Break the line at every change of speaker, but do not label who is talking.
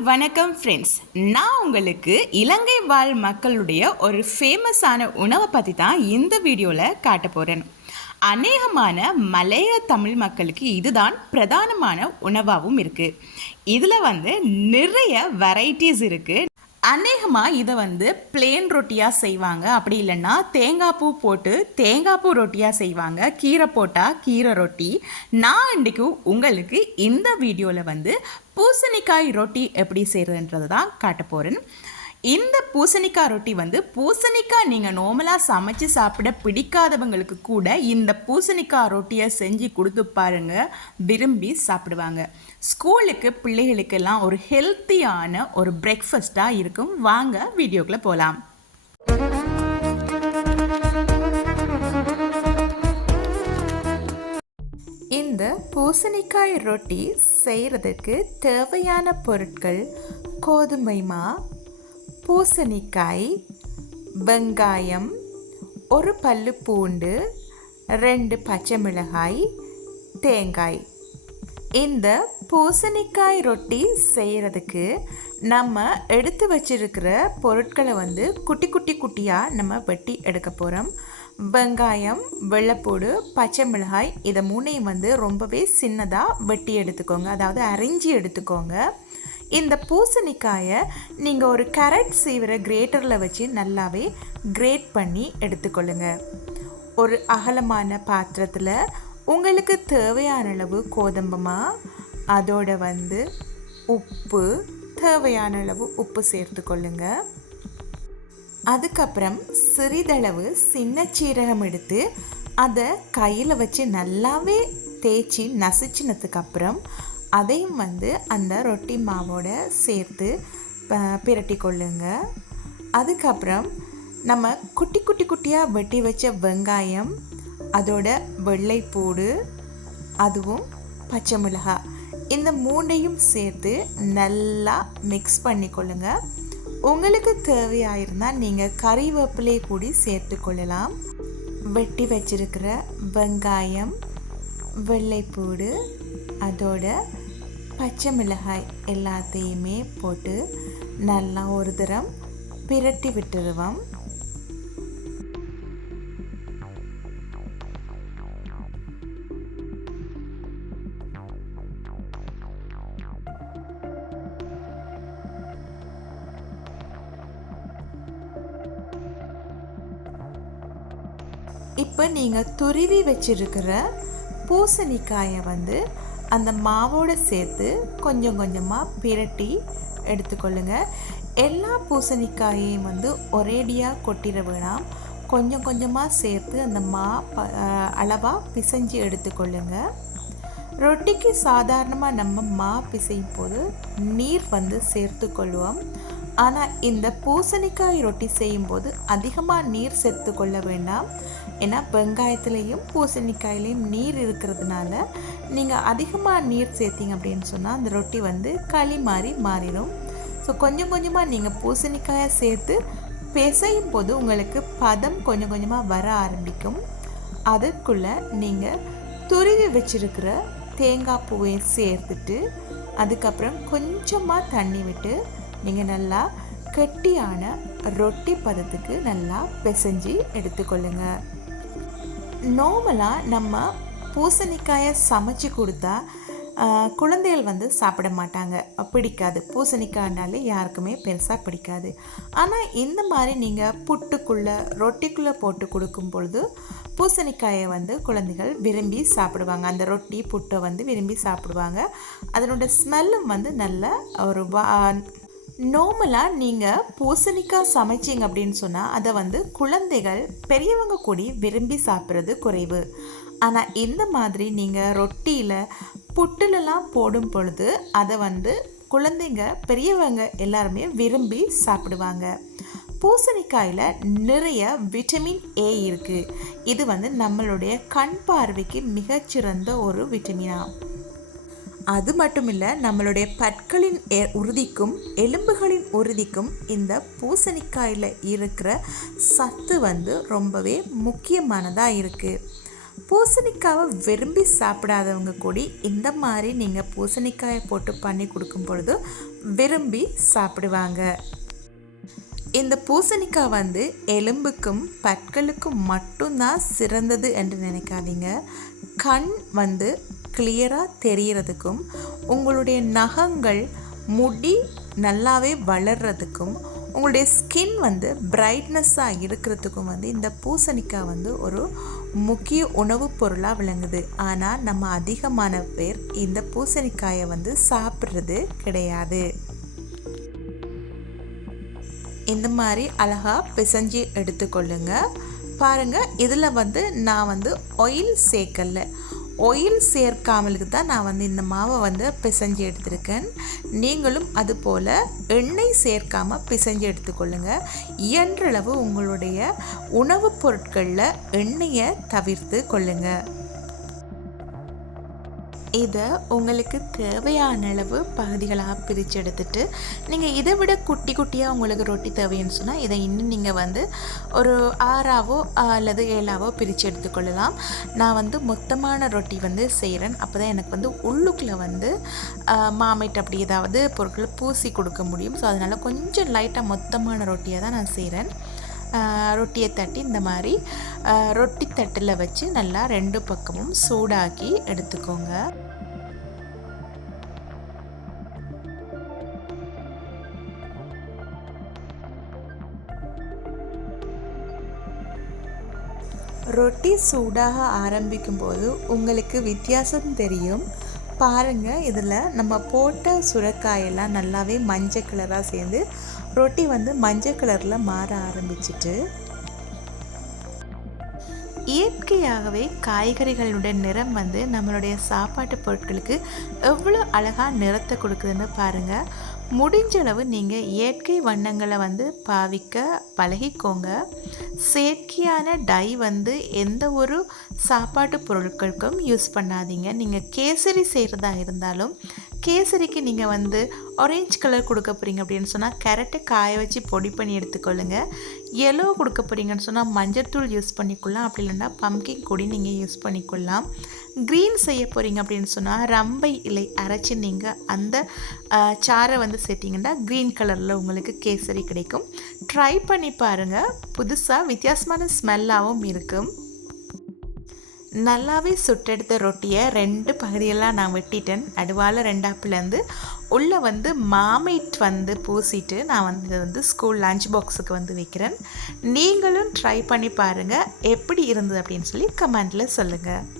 வணக்கம் ஃப்ரெண்ட்ஸ் நான் உங்களுக்கு இலங்கை வாழ் மக்களுடைய ஒரு ஃபேமஸான உணவை பற்றி தான் இந்த வீடியோவில் காட்ட போகிறேன் அநேகமான மலைய தமிழ் மக்களுக்கு இதுதான் பிரதானமான உணவாகவும் இருக்குது இதில் வந்து நிறைய வெரைட்டிஸ் இருக்குது அநேகமாக இதை வந்து பிளேன் ரொட்டியாக செய்வாங்க. அப்படி இல்லைன்னா தேங்காய் பூ போட்டு தேங்காய் பூ ரொட்டியாக செய்வாங்க. கீரை போட்டால் கீரை ரொட்டி. நான் இன்றைக்கு உங்களுக்கு இந்த வீடியோவில் வந்து பூசணிக்காய் ரொட்டி எப்படி செய்கிறதுன்றது தான் காட்ட போகிறேன் இந்த பூசணிக்காய் ரொட்டி வந்து பூசணிக்காய் நீங்கள் நார்மலாக சமைச்சு சாப்பிட பிடிக்காதவங்களுக்கு கூட இந்த பூசணிக்காய் ரொட்டியை செஞ்சு கொடுத்து பாருங்க. விரும்பி சாப்பிடுவாங்க. ஸ்கூலுக்கு பிள்ளைகளுக்கெல்லாம் ஒரு ஹெல்த்தியான ஒரு பிரேக்ஃபஸ்ட்டாக இருக்கும். வாங்க வீடியோக்குள்ளே போகலாம் இந்த பூசணிக்காய் ரொட்டி செய்கிறதுக்கு தேவையான பொருட்கள் கோதுமை மா பூசணிக்காய் வெங்காயம் ஒரு பல்லு பூண்டு ரெண்டு பச்சை மிளகாய் தேங்காய். இந்த பூசணிக்காய் ரொட்டி செய்கிறதுக்கு நம்ம எடுத்து வச்சிருக்கிற பொருட்களை வந்து குட்டி குட்டி குட்டியாக நம்ம வெட்டி எடுக்க போகிறோம் வெங்காயம் வெள்ளைப்பூடு பச்சை மிளகாய் இதை மூணையும் வந்து ரொம்பவே சின்னதாக வெட்டி எடுத்துக்கோங்க. அதாவது அரிஞ்சு எடுத்துக்கோங்க. இந்த பூசணிக்காயை நீங்கள் ஒரு கேரட் சீவிர கிரேட்டரில் வச்சு நல்லாவே கிரேட் பண்ணி எடுத்துக்கொள்ளுங்க. ஒரு அகலமான பாத்திரத்தில் உங்களுக்கு தேவையான அளவு கோதம்பமாக அதோட வந்து உப்பு தேவையான அளவு உப்பு சேர்த்து கொள்ளுங்க அதுக்கப்புறம் சிறிதளவு சின்ன சீரகம் எடுத்து அதை கையில் வச்சு நல்லாவே தேய்ச்சி நசிச்சினதுக்கப்புறம் அதையும் வந்து அந்த ரொட்டி மாவோட சேர்த்து பிரட்டி கொள்ளுங்க. அதுக்கப்புறம் நம்ம குட்டி குட்டி குட்டியாக வெட்டி வச்ச வெங்காயம் அதோட வெள்ளைப்பூடு அதுவும் பச்சை மிளகாய் இந்த மூண்டையும் சேர்த்து நல்லா மிக்ஸ் பண்ணிக்கொள்ளுங்க உங்களுக்கு தேவையாயிருந்தால் நீங்கள் கறிவேப்பிலை கூடி சேர்த்து கொள்ளலாம். வெட்டி வச்சிருக்கிற வெங்காயம் வெள்ளைப்பூடு அதோட பச்சை மிளகாய் எல்லாத்தையுமே போட்டு நல்லா ஒரு தரம் பிரட்டி விட்டுருவோம். இப்போ நீங்கள் துருவி வச்சிருக்கிற பூசணிக்காயை வந்து அந்த மாவோடு சேர்த்து கொஞ்சம் கொஞ்சமாக பிரட்டி எடுத்துக்கொள்ளுங்க. எல்லா பூசணிக்காயையும் வந்து ஒரேடியாக கொட்டிட வேணாம். கொஞ்சம் கொஞ்சமாக சேர்த்து அந்த மா ப அளவாக பிசைஞ்சு எடுத்துக்கொள்ளுங்க. ரொட்டிக்கு சாதாரணமாக நம்ம மா பிசையும் போது நீர் வந்து சேர்த்து கொள்வோம் ஆனால் இந்த பூசணிக்காய் ரொட்டி செய்யும்போது அதிகமாக நீர் சேர்த்து கொள்ள வேண்டாம். ஏன்னா வெங்காயத்துலேயும் பூசணிக்காயிலையும் நீர் இருக்கிறதுனால நீங்கள் அதிகமாக நீர் சேர்த்திங்க அப்படின்னு சொன்னால் அந்த ரொட்டி வந்து களி மாதிரி மாறிடும். ஸோ கொஞ்சம் கொஞ்சமாக நீங்கள் பூசணிக்காயை சேர்த்து பிசையும் போது உங்களுக்கு பதம் கொஞ்சம் கொஞ்சமாக வர ஆரம்பிக்கும். அதுக்குள்ளே நீங்கள் துருவி வச்சுருக்கிற தேங்காய் பூவை சேர்த்துட்டு அதுக்கப்புறம் கொஞ்சமாக தண்ணி விட்டு நீங்கள் நல்லா கெட்டியான ரொட்டி பதத்துக்கு நல்லா பிசைஞ்சு எடுத்துக்கொள்ளுங்கள் நார்மலாக நம்ம பூசணிக்காயை சமைச்சு கொடுத்தா குழந்தைகள் வந்து சாப்பிட மாட்டாங்க. பிடிக்காது. பூசணிக்காய்னாலே யாருக்குமே பெருசாக பிடிக்காது. ஆனால் இந்த மாதிரி நீங்கள் புட்டுக்குள்ளே ரொட்டிக்குள்ளே போட்டு கொடுக்கும் பொழுது பூசணிக்காயை வந்து குழந்தைகள் விரும்பி சாப்பிடுவாங்க. அந்த ரொட்டி புட்டை வந்து விரும்பி சாப்பிடுவாங்க. அதனோட ஸ்மெல்லும் வந்து நல்ல ஒரு வா நார்மலாக நீங்கள் பூசணிக்காய் சமைச்சிங்க அப்படின்னு சொன்னால் அதை வந்து குழந்தைகள் பெரியவங்க கூடி விரும்பி சாப்பிட்றது குறைவு. ஆனால் இந்த மாதிரி நீங்கள் ரொட்டியில் புட்டுலலாம் போடும் பொழுது அதை வந்து குழந்தைங்க பெரியவங்க எல்லாருமே விரும்பி சாப்பிடுவாங்க. பூசணிக்காயில் நிறைய விட்டமின் ஏ இருக்குது இது வந்து நம்மளுடைய கண் பார்வைக்கு மிகச்சிறந்த ஒரு விட்டமினாக அது மட்டும் இல்லை நம்மளுடைய பற்களின் உறுதிக்கும் எலும்புகளின் உறுதிக்கும் இந்த பூசணிக்காயில் இருக்கிற சத்து வந்து ரொம்பவே முக்கியமானதாக இருக்குது பூசணிக்காவை விரும்பி சாப்பிடாதவங்க கூடி இந்த மாதிரி நீங்கள் பூசணிக்காயை போட்டு பண்ணி கொடுக்கும் பொழுது விரும்பி சாப்பிடுவாங்க. இந்த பூசணிக்காய் வந்து எலும்புக்கும் பற்களுக்கும் மட்டும்தான் சிறந்தது என்று நினைக்காதீங்க. கண் வந்து கிளியராக தெரிகிறதுக்கும் உங்களுடைய நகங்கள் முடி நல்லாவே வளர்கிறதுக்கும் உங்களுடைய ஸ்கின் வந்து பிரைட்னஸ்ஸாக இருக்கிறதுக்கும் வந்து இந்த பூசணிக்காய் வந்து ஒரு முக்கிய உணவுப் பொருளாக விளங்குது. ஆனால் நம்ம அதிகமான பேர் இந்த பூசணிக்காயை வந்து சாப்பிட்றது கிடையாது. இந்த மாதிரி அழகாக பிசைஞ்சு எடுத்துக்கொள்ளுங்க. பாருங்கள் இதில் வந்து நான் வந்து ஆயில் சேர்க்கல. ஆயில் சேர்க்காமலுக்கு தான் நான் வந்து இந்த மாவை வந்து பிசைஞ்சு எடுத்திருக்கேன். நீங்களும் அதுபோல் எண்ணெய் சேர்க்காமல் பிசைஞ்சு எடுத்துக்கொள்ளுங்க இயன்றளவு உங்களுடைய உணவுப் பொருட்களில் எண்ணெயை தவிர்த்து கொள்ளுங்கள் இதை உங்களுக்கு தேவையான அளவு பகுதிகளாக பிரித்து எடுத்துட்டு நீங்கள் இதை விட குட்டி குட்டியாக உங்களுக்கு ரொட்டி தேவைன்னு சொன்னால் இதை இன்னும் நீங்கள் வந்து ஒரு ஆறாவோ அல்லது ஏழாவோ பிரித்து எடுத்துக்கொள்ளலாம். நான் வந்து மொத்தமான ரொட்டி வந்து செய்கிறேன் அப்போ தான் எனக்கு வந்து உள்ளுக்குள்ளே வந்து மாமேட் அப்படி ஏதாவது பொருட்களை பூசி கொடுக்க முடியும். ஸோ அதனால் கொஞ்சம் லைட்டாக மொத்தமான ரொட்டியாக தான் நான் செய்கிறேன் ரொட்டியை தட்டி இந்த மாதிரி ரொட்டி தட்டில் வச்சு நல்லா ரெண்டு பக்கமும் சூடாக்கி எடுத்துக்கோங்க. ரொட்டி சூடாக ஆரம்பிக்கும் போது உங்களுக்கு வித்தியாசம் தெரியும். பாருங்கள் இதில் நம்ம போட்ட சுரக்காயெல்லாம் நல்லாவே மஞ்சள் கலராக சேர்ந்து ரொட்டி வந்து மஞ்சள் கலரில் மாற ஆரம்பிச்சிட்டு இயற்கையாகவே காய்கறிகளுடைய நிறம் வந்து நம்மளுடைய சாப்பாட்டு பொருட்களுக்கு எவ்வளோ அழகாக நிறத்தை கொடுக்குதுன்னு பாருங்கள் முடிஞ்சளவு நீங்கள் இயற்கை வண்ணங்களை வந்து பாவிக்க பழகிக்கோங்க. செயற்கையான டை வந்து எந்த ஒரு சாப்பாட்டு பொருட்களுக்கும் யூஸ் பண்ணாதீங்க. நீங்கள் கேசரி செய்கிறதா இருந்தாலும் கேசரிக்கு நீங்கள் வந்து ஆரேஞ்ச் கலர் கொடுக்க போகிறீங்க அப்படின்னு சொன்னால் கேரட்டை காய வச்சு பொடி பண்ணி எடுத்துக்கொள்ளுங்க. எல்லோ கொடுக்க போகிறீங்கன்னு சொன்னால் மஞ்சத்தூள் யூஸ் பண்ணிக்கொள்ளலாம். அப்படி இல்லைன்னா பம்கின் கொடி நீங்கள் யூஸ் பண்ணிக்கொள்ளலாம். க்ரீன் செய்ய போகிறீங்க அப்படின்னு சொன்னால் ரம்பை இலை அரைச்சி நீங்கள் அந்த சாரை வந்து சேர்த்திங்கன்னா க்ரீன் கலரில் உங்களுக்கு கேசரி கிடைக்கும். ட்ரை பண்ணி பாருங்கள் புதுசாக வித்தியாசமான ஸ்மெல்லாகவும் இருக்கும். நல்லாவே சுட்டெடுத்த ரொட்டியை ரெண்டு பகுதியெல்லாம் நான் வெட்டிட்டேன். நடுவால் ரெண்டாப்புலேருந்து உள்ளே வந்து மாமைட் வந்து பூசிட்டு நான் வந்து வந்து ஸ்கூல் லஞ்ச் பாக்ஸுக்கு வந்து வைக்கிறேன். நீங்களும் ட்ரை பண்ணி பாருங்கள் எப்படி இருந்தது அப்படின்னு சொல்லி கமெண்டில் சொல்லுங்கள்